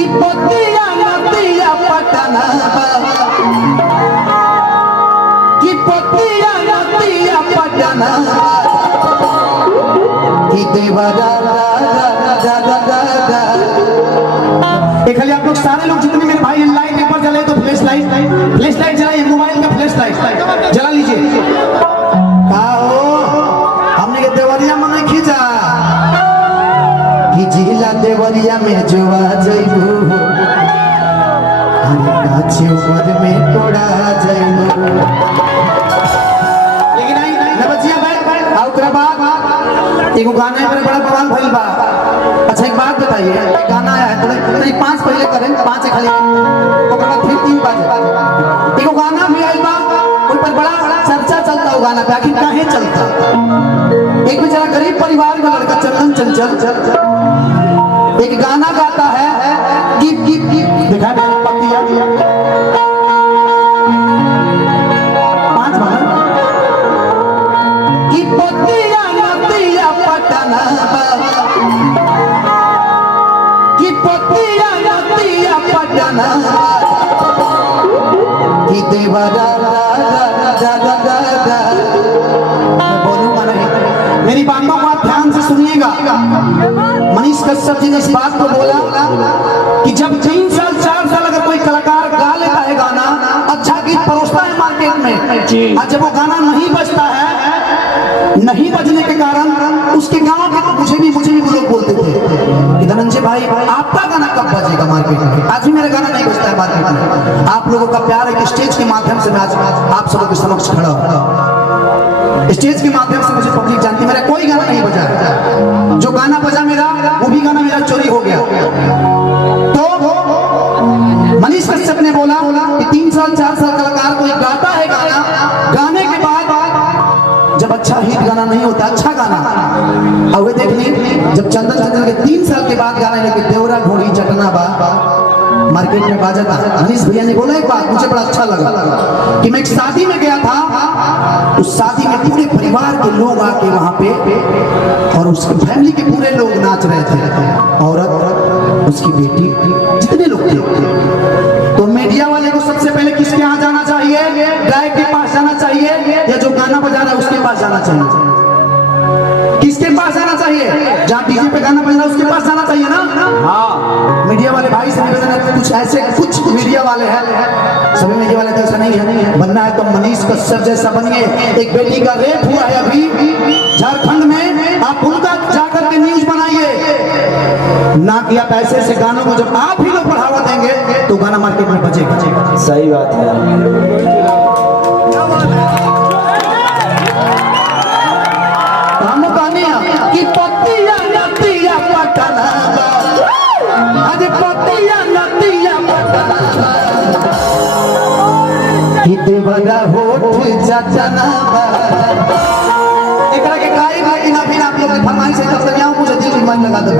कि पतिया नतिया पटना कि पतिया नतिया पटना कि देवरा खाली आप लोग सारे लोग जितने मेरे भाई लाइट एक बार जलाए तो फ्लैश लाइट जलाइए, मोबाइल का फ्लैश लाइट जला लीजिए। हमने के देवरिया में नहीं खींचा कि जिला देवरिया में जुआ जइबू अरे काछे उमर में तोड़ा जइबू। लेकिन नहीं बचिया बैठ आ ओकरा बाद एगो गाना है बड़ा बवाल भइल बा। अच्छा एक बात बताइए, गाना आया है तो 5 पहले करें, 5 खाली ओकरा बाद फिर 3 बाजे एगो गाना भी आइल बा, ओइ पर बड़ा चर्चा चलता हो गाना पे, आखिर काहे चलता। एक बेचारा गरीब परिवार का लड़का चंदन चंचल एक गाना गाता है गिप गिप गिप देखा पतिया 5 बार कि पतिया नतिया पटना कि पतिया नतिया पटना कि देवरा बोलूंगा नहीं, मेरी बातों को आप ध्यान से सुनिएगा। मनीष कश्यप जी ने इस बात को बोला कि जब 3 साल 4 साल अगर कोई कलाकार गा लेता है गाना, अच्छा गीत परोसता है मार्केट में, और जब वो गाना नहीं बजता है, नहीं बजने के कारण उसके गाँव के तो मुझे भी वो लोग बोलते थे कि धनंजय भाई आपका गाना कब बजेगा मार्केट में। आज भी मेरा गाना नहीं बजता है मार्केट में। आप लोगों का प्यार एक स्टेज के माध्यम से मैं आज आप सबों के समक्ष खड़ा हूँ। स्टेज के माध्यम से मुझे पब्लिक जानती है, मेरा कोई गाना नहीं बजा, जो गाना बजा मेरा वो भी गाना मेरा चोरी हो गया। तो मनीष कश्यप ने बोला कि 3 साल 4 साल कलाकार कोई गाता है गाना, गाने के बाद जब अच्छा हिट गाना नहीं होता, अच्छा गाना अब वे देख ली जब चंदन के 3 साल के बाद गाना लेके देवरा घोड़ी चटना बा मार्केट में बाजा था। मनीष भैया ने बोला एक बात मुझे बड़ा अच्छा लगा कि मैं एक शादी में गया था, उस शादी में पूरे परिवार के लोग आके वहां पे और उसकी फैमिली के पूरे लोग नाच रहे थे, औरत उसकी बेटी जितने लोग थे। तो मीडिया वाले को सबसे पहले किसके यहाँ जाना चाहिए? गायक के पास जाना चाहिए या जो गाना बजा रहा है उसके पास जाना चाहिए? किसके पास जाना चाहिए? जहाँ डीजे पे गाना बज रहा है उसके पास जाना चाहिए ना। हाँ, मीडिया वाले भाई से निवेदन है, कुछ ऐसे कुछ मीडिया वाले हैं, सभी मीडिया वाले तो ऐसा नहीं है। बनना है तो मनीष कश्यप जैसा बनिए। एक बेटी का रेप हुआ है अभी झारखंड में, आप उनका जाकर के न्यूज बनाइए ना कि आप ऐसे गानों को जब आप ही लोग बढ़ावा देंगे तो गाना मार्केट में बचेगा। सही बात है। कि पतिया नतिया पटना अरे पतिया नतिया पटना कि देवरा होठ चचना एकरा के गाई भाई ना फिर आप लोग फरमाइश है, मुझे दिल में मन लगा दो।